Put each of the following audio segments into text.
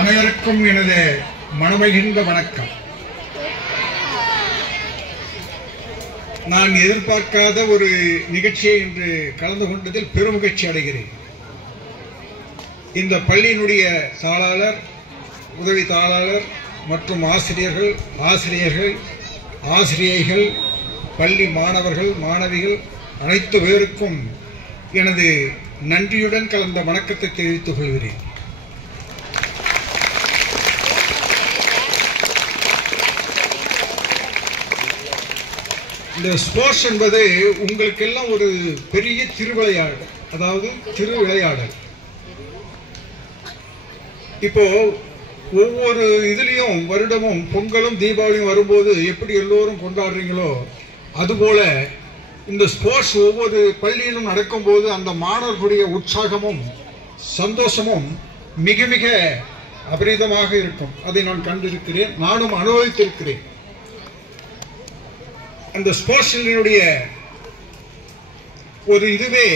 அனைவருக்கும் எனது மனமகிழ்ந்த வணக்கம். நான் எதிர்பார்க்காத ஒரு நிகழ்ச்சியை இன்று கலந்து கொண்டதில் பெருமகிழ்ச்சி அடைகிறேன். இந்த பள்ளியினுடைய தாளாளர், உதவி தாளாளர் மற்றும் ஆசிரியைகள், பள்ளி மாணவர்கள், மாணவிகள் அனைத்து பேருக்கும் எனது நன்றியுடன் கலந்த வணக்கத்தை தெரிவித்துக் கொள்கிறேன். இந்த ஸ்போர்ட்ஸ் என்பது உங்களுக்கெல்லாம் ஒரு பெரிய திருவிளையாடல், அதாவது திருவிளையாடல். இப்போ ஒவ்வொரு இதுலேயும் வருடமும் பொங்கலும் தீபாவளியும் வரும்போது எப்படி எல்லோரும் கொண்டாடுறீங்களோ அதுபோல இந்த ஸ்போர்ட்ஸ் ஒவ்வொரு பள்ளியிலும் நடக்கும்போது அந்த மாணவர்களுடைய உற்சாகமும் சந்தோஷமும் மிக மிக அபரிதமாக இருக்கும். அதை நான் கண்டிருக்கிறேன், நானும் அனுபவித்திருக்கிறேன். அந்த ஸ்போர்ட்ஸினுடைய ஒரு இதுவே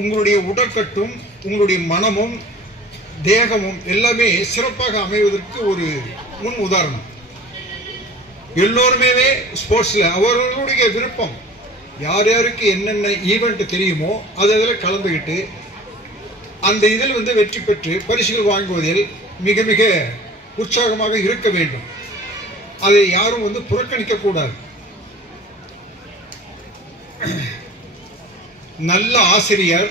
உங்களுடைய உடற்கட்டும் உங்களுடைய மனமும் தேகமும் எல்லாமே சிறப்பாக அமைவதற்கு ஒரு முன் உதாரணம். எல்லோருமே ஸ்போர்ட்ஸ்ல அவர்களுடைய விருப்பம், யார் யாருக்கு என்னென்ன ஈவெண்ட் தெரியுமோ அதில் கலந்துக்கிட்டு அந்த இதில் வெற்றி பெற்று பரிசுகள் வாங்குவதில் மிக மிக உற்சாகமாக இருக்க வேண்டும். அதை யாரும் புறக்கணிக்க கூடாது. நல்ல ஆசிரியர்,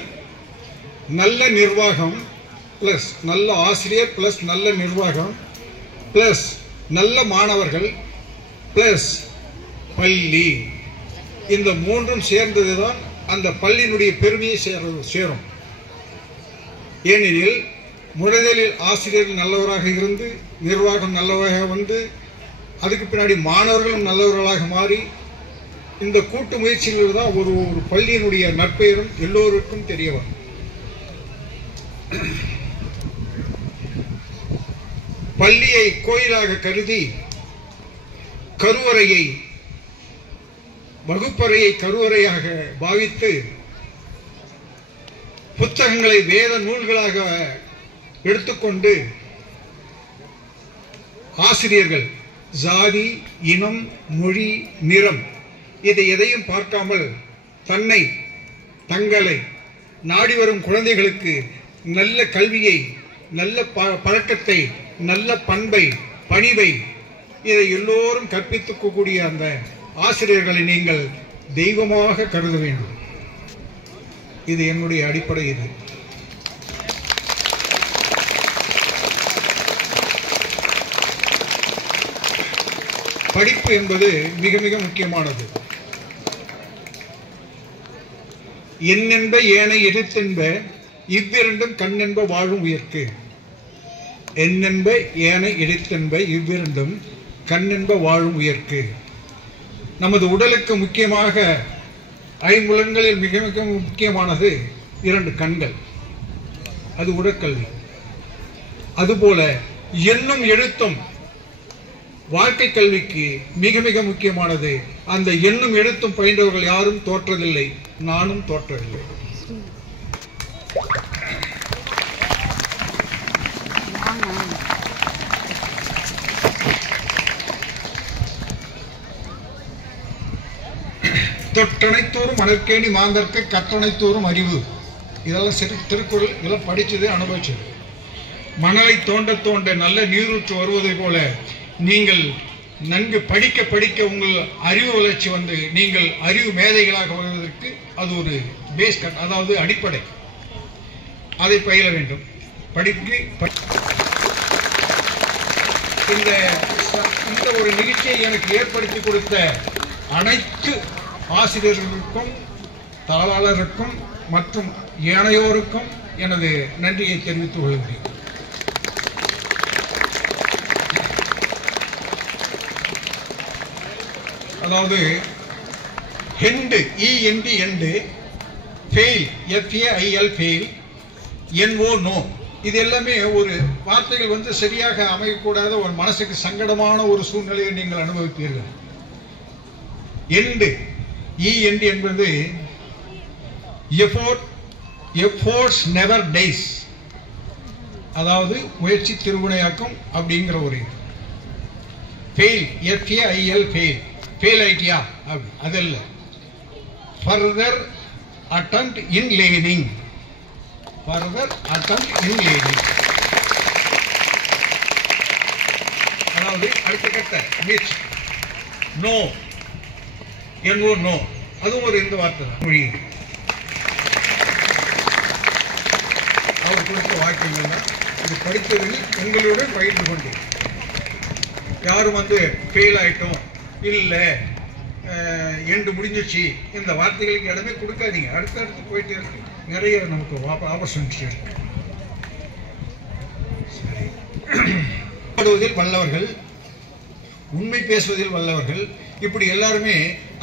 நல்ல நிர்வாகம் பிளஸ் நல்ல ஆசிரியர் பிளஸ் நல்ல நிர்வாகம் பிளஸ் நல்ல மாணவர்கள் பிளஸ் பள்ளி, இந்த மூன்றும் சேர்ந்ததுதான் அந்த பள்ளியினுடைய பெருமையை சேரும். ஏனெனில் முதலில் ஆசிரியர்கள் நல்லவராக இருந்து, நிர்வாகம் நல்லவராக அதுக்கு பின்னாடி மாணவர்களும் நல்லவர்களாக மாறி இந்த கூட்டு முயற்சிகள் தான் ஒரு பள்ளியினுடைய நற்பெயரும் எல்லோருக்கும் தெரிய வரும். பள்ளியை கோயிலாக கருதி கருவறையை, வகுப்பறையை கருவறையாக பாவித்து புத்தகங்களை வேத நூல்களாக எடுத்துக்கொண்டு ஆசிரியர்கள் ஜாதி, இனம், மொழி, நிறம் இதை எதையும் பார்க்காமல் தங்களை நாடி வரும் குழந்தைகளுக்கு நல்ல கல்வியை, நல்ல பழக்கத்தை, நல்ல பண்பை, பணிவை இதை எல்லோரும் கற்பித்துக்கூடிய அந்த ஆசிரியர்களை நீங்கள் தெய்வமாக கருத வேண்டும். இது என்னுடைய அடிப்படை. இது படிப்பு என்பது மிக மிக முக்கியமானது. எண்ணென்ப ஏனை எதிர்த்தென்ப இவ்விரண்டும் கண்ணென்ப வாழும் உயிர்க்கு. எண்ணென்ப ஏனை எதிர்த்தென்ப இவ்விரண்டும் கண்ணென்ப வாழும் உயிர்க்கு. நமது உடலுக்கு முக்கியமாக ஐம்புலன்களில் மிக மிக முக்கியமானது 2 கண்கள், அது உடற்கல்வி. அதுபோல எண்ணும் எழுத்தும் வாழ்க்கை கல்விக்கு மிக மிக முக்கியமானது. அந்த எண்ணும் எழுத்தும் பயின்றவர்கள் யாரும் தோற்றதில்லை, நானும் தோற்றதில்லை. தொட்டனைத்தோறும் மணற்கேணி மாந்தற்கு கற்றனைத்தோறும் அறிவு. இதெல்லாம் திருக்குறள். இதெல்லாம் படிச்சது, அனுபவிச்சது. மணலை தோண்ட தோண்ட நல்ல நீரூற்று வருவதை போல நீங்கள் நன்கு படிக்க படிக்க உங்கள் அறிவு வளர்ச்சி நீங்கள் அறிவு மேதைகளாக வருவதற்கு அது ஒரு பேஸ் கட், அதாவது அடிப்படை. அதை பயில வேண்டும். இந்த ஒரு நிகழ்ச்சியை எனக்கு ஏற்படுத்தி கொடுத்த அனைத்து ஆசிரியர்களுக்கும், தாளாளருக்கும் மற்றும் ஏனையோருக்கும் எனது நன்றியை தெரிவித்துக் கொள்கிறேன். அதாவது end, E N D end, fail, F A I L fail, N O no, இது எல்லாமே ஒரு வார்த்தைகள் சரியாக அமையக்கூடாத ஒரு மனசுக்கு சங்கடமான ஒரு சூழ்நிலையை நீங்கள் அனுபவிப்பீர்கள். எண்டு, இஎன்டி என்பது எஃபோர்ட்ஸ் நெவர் டைஸ், அதாவது முயற்சி திருவினையாக்கம் அப்படிங்கிற ஒரு இது. ஃபெயில், FAIL, ஃபெயில், ஃபெயில் ஆயிட்டியா அப்படி அது இல்லை. ஃபர்தர் அட்டெம்ப்ட் இன் லேர்னிங், ஃபர்தர் அட்டெம்ப்ட் இன் லேர்னிங், அதாவது அடுத்த கட்ட முயற்சி. நோ, NO, நோ, அதுவும் ஒரு இந்த வார்த்தை தான். மொழி அவர் கொடுத்த வாக்கியங்கள் தான். இது படித்ததில் உங்களுடன் பகிர்ந்து கொண்டு யாரும் ஃபெயில் ஆயிட்டோம் இல்லை என்று முடிஞ்சிச்சு இந்த வார்த்தைகளுக்கு இடமே கொடுக்காதீங்க. அடுத்தடுத்து போயிட்டு இருக்கு, நிறைய நமக்கு ஆப்பர்ச்சுனிட்டி இருக்கு. சரி, பாடுவதில் வல்லவர்கள், உண்மை பேசுவதில் வல்லவர்கள், இப்படி எல்லாருமே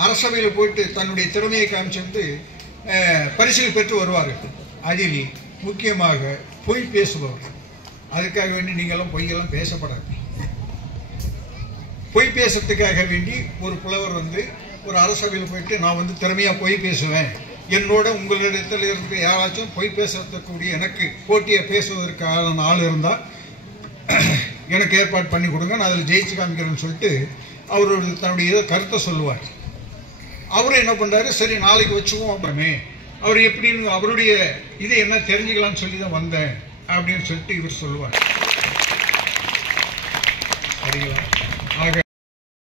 அரசவையில் போயிட்டு தன்னுடைய திறமையை காமிச்சிட்டு பரிசில் பெற்று வருவார்கள். அதில் முக்கியமாக பொய் பேசுபவர்கள். அதுக்காக வேண்டி நீங்களும் பொய்யெல்லாம் பேசப்படாது. பொய் பேசுறதுக்காக வேண்டி ஒரு புலவர் ஒரு அரசவையில் போயிட்டு நான் திறமையாக பொய் பேசுவேன், என்னோட உங்களிடத்தில் இருந்து யாராச்சும் பொய் பேசக்கூடிய எனக்கு போட்டியை பேசுவதற்கான ஆள் இருந்தால் எனக்கு ஏற்பாடு பண்ணி கொடுங்க, நான் அதில் ஜெயிச்சு காமிக்கிறேன்னு சொல்லிட்டு அவரோட தன்னுடைய கருத்தை சொல்லுவார். அவரும் என்ன பண்ணுறாரு, சரி நாளைக்கு வச்சுக்குவோம் அப்படிமே, அவர் எப்படின்னு அவருடைய இதை என்ன தெரிஞ்சுக்கலான்னு சொல்லி தான் வந்தேன் அப்படின்னு சொல்லிட்டு இவர் சொல்லுவார். சரிங்களா? ஆக